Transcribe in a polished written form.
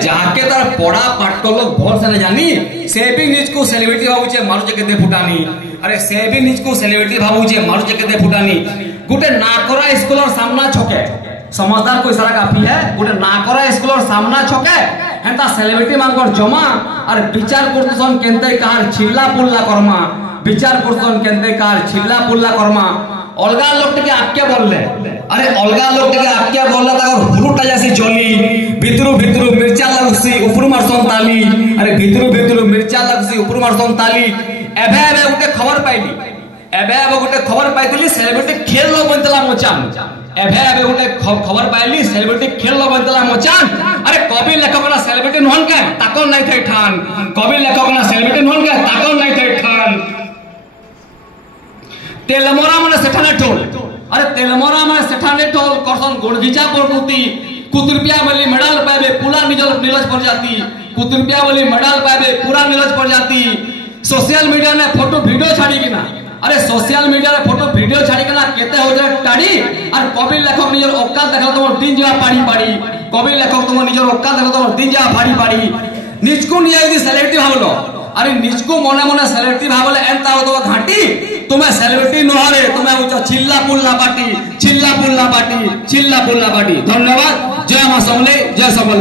जाके तार पढ़ा पाठ लोग भल से जानी से भी निज को सेलिब्रिटी भावुचे मारुचे केते फुटानी। अरे से भी निज को सेलिब्रिटी भावुचे मारुचे केते फुटानी। गुटे नाकरा स्कूलर सामना छके समझदार कोई सारा काफी है। गुटे नाकरा स्कूलर सामना छके हेंता सेलिब्रिटी मांगर जमा और विचार करतसन केनते कार छिल्ला पुल्ला कर्मा विचार करतसन केनते कार छिल्ला पुल्ला कर्मा। अलगा लोग टिके आके बोलले अरे अलगा लोग टिके आके बोलला ताकर हुरुटा जैसी जली भितरु भितरु मिर्चा लगसी ऊपर मारसन ताली। अरे भितरु भितरु मिर्चा लगसी ऊपर मारसन ताली। एबे एबे उटे खबर पाइली एबे एबे उटे खबर पाइतली सेलिब्रिटी खेल लो बनतला मचान। एबे एबे उटे खबर पाइली सेलिब्रिटी खेल लो बनतला मचान। अरे कवि लेखक ना सेलिब्रिटी नहन के ताकन नहीं थे ठान कवि लेखक ना सेलिब्रिटी नहन के ताकन नहीं थे ठान। तेलमोरा माने सेठाने टोल अरे तेलमोरा माने सेठाने टोल करसन गुणगिचा प्रकृति कुतुरपिया वाली मेडल पाबे पूरा नीरज प्रजाति कुतुरपिया वाली मेडल पाबे पूरा नीरज प्रजाति। सोशल मीडिया ने फोटो वीडियो छाड़ी किना अरे सोशल मीडिया रे फोटो वीडियो छाड़ी किना केते हो जाए टाड़ी और कवि लेखक निजर औकात देखला तुम दिन जा पाड़ी पाड़ी कवि लेखक तुम निजर औकात देखला तुम दिन जा पाड़ी पाड़ी। निजको निया यदि सेलिब्रिटी भावलो अरे निजको मने मने सेलिब्रिटी भावले एंता हो तो घाटी तुम्हें सेलिब्रिटी नहरे तुम्हें उच्च चिल्ला पुल्ला पार्टी चिल्ला पुल्ला पार्टी चिल्ला पुल्ला पार्टी। धन्यवाद। जय मां समले जय सबल।